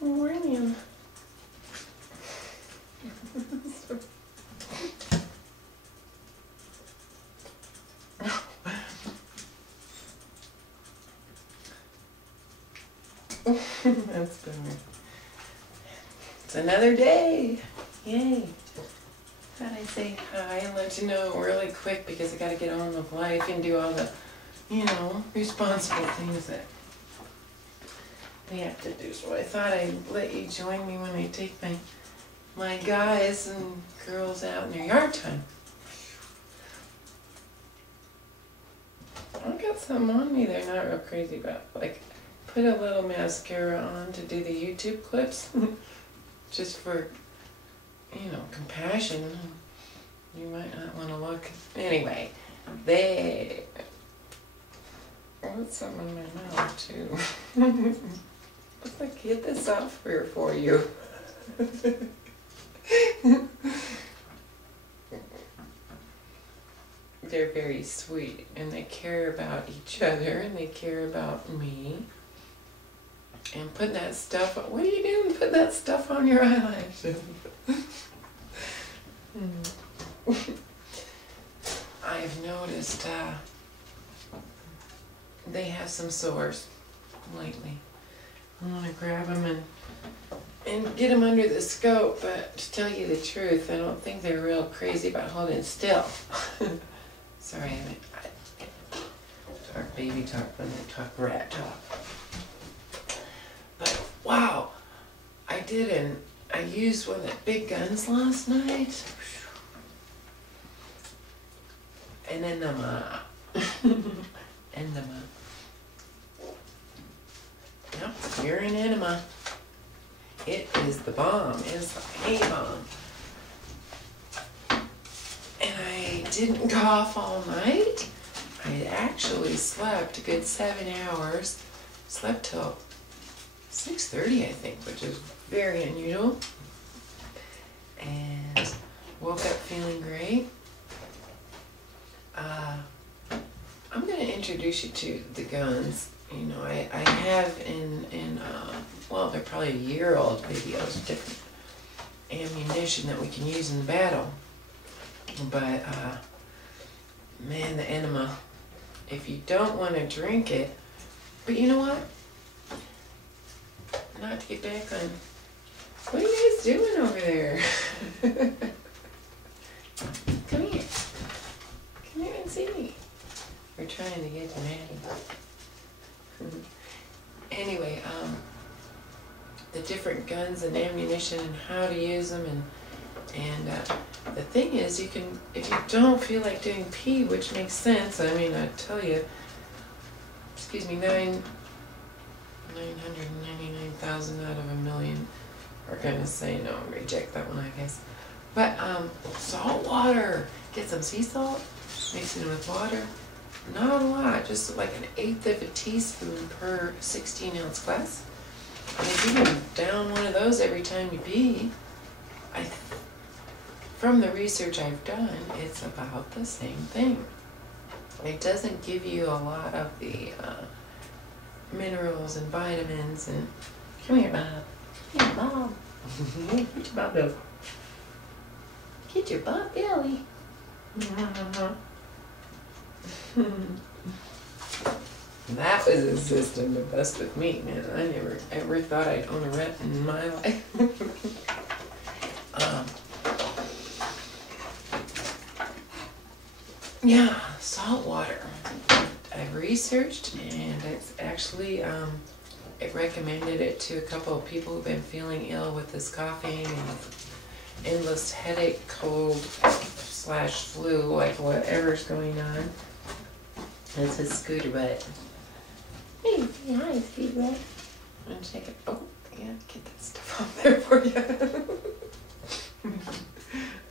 Morning. That's good. It's another day. Yay. Thought I'd say hi and let you know really quick because I got to get on with life and do all the, responsible things that we have to do. So I thought I'd let you join me when I take my guys and girls out in their yard time. I got something on me they're not real crazy about. Like, put a little mascara on to do the YouTube clips. Just for, compassion. You might not want to look. Anyway, what's something in my mouth too? Let's like get this software for you. They're very sweet and they care about each other and they care about me. And put that stuff, what are you doing? Put that stuff on your eyelashes. I've noticed they have some sores lately. I want to grab them and get them under the scope, but to tell you the truth, I don't think they're real crazy about holding still. Sorry, I talk baby talk when I talk rat talk. But wow, I used one of the big guns last night. An enema. Enema. Yep, you're an enema. It is the bomb. It's the A-bomb. And I didn't cough all night. I actually slept a good 7 hours. Slept till 6:30, I think, which is very unusual. And woke up feeling great. I'm going to introduce you to the guns. I have well, they're probably a year old videos of different ammunition that we can use in the battle. But, man, the enema, if you don't want to drink it, but you know what? Not to get back on, what are you guys doing over there? Come here. Come here and see me. We're trying to get to Maddie. Anyway, the different guns and ammunition and how to use them and the thing is, you can, if you don't feel like doing pee, which makes sense, I mean, I tell you, 999,000 out of a million are gonna say no, reject that one, I guess. But salt water, get some sea salt, mix it with water. Not a lot, just like 1/8 of a teaspoon per 16-ounce glass. And if you can down one of those every time you pee, from the research I've done, it's about the same thing. It doesn't give you a lot of the minerals and vitamins and... Come here, Bob. Here, Bob. Get your Bob Billy. Get your Bob Billy. That was a system to bust with me, man. I never ever thought I'd own a rat in my life. Yeah, salt water. I've researched, and it's actually it recommended it to a couple of people who've been feeling ill with this coughing and endless headache, cold/flu, like whatever's going on. This is Scooter Butt. Hey, say hi, Scooter Butt. I'm gonna check it. Oh, yeah, get that stuff on there for you.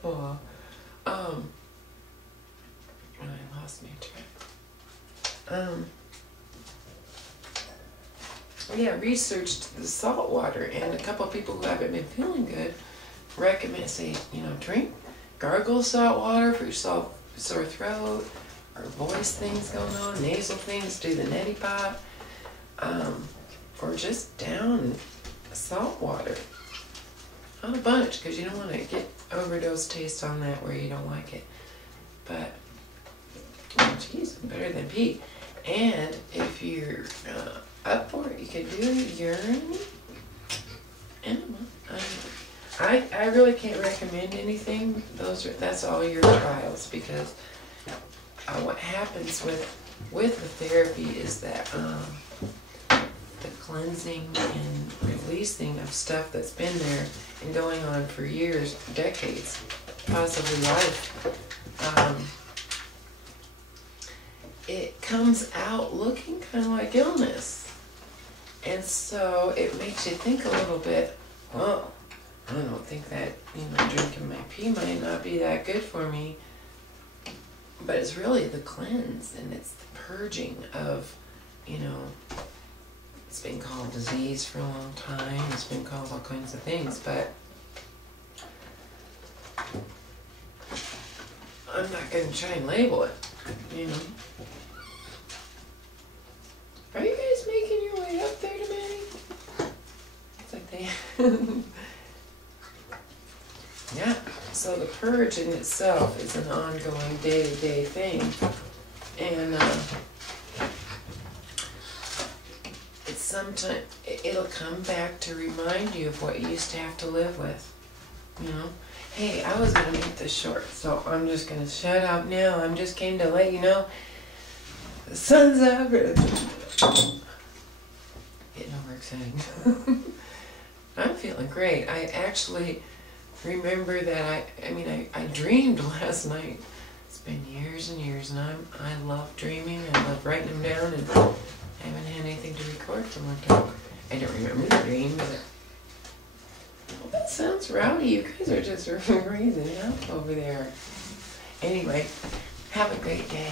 Oh, I lost my track. Yeah, researched the salt water, and a couple of people who haven't been feeling good recommend, say, drink, gargle salt water for your sore throat, or voice things going on, nasal things, do the neti pot. or just down salt water. Not a bunch, because you don't want to get overdose taste on that where you don't like it. But, oh geez, better than pee. And if you're up for it, you could do urine enema. I really can't recommend anything. That's all your trials, because what happens with the therapy is that the cleansing and releasing of stuff that's been there and going on for years, decades, possibly life, it comes out looking kind of like illness. And so it makes you think a little bit, well, I don't think that, drinking my pee might not be that good for me. But it's really the cleanse, and it's the purging of, it's been called disease for a long time. It's been called all kinds of things, but I'm not going to try and label it, Are you guys making your way up there to Manny? It's like they... Yeah, so the purge in itself is an ongoing day-to-day thing. And it's sometimes, it'll come back to remind you of what you used to have to live with, Hey, I was going to make this short, so I'm just going to shut up now. I just came to let you know the sun's out. Getting over exciting. I'm feeling great. I actually remember that I dreamed last night. It's been years and years, and I love dreaming. I love writing them down, and I haven't had anything to record for a long time. I don't remember the dream, but that sounds rowdy. You guys are just raising up over there. Anyway, have a great day.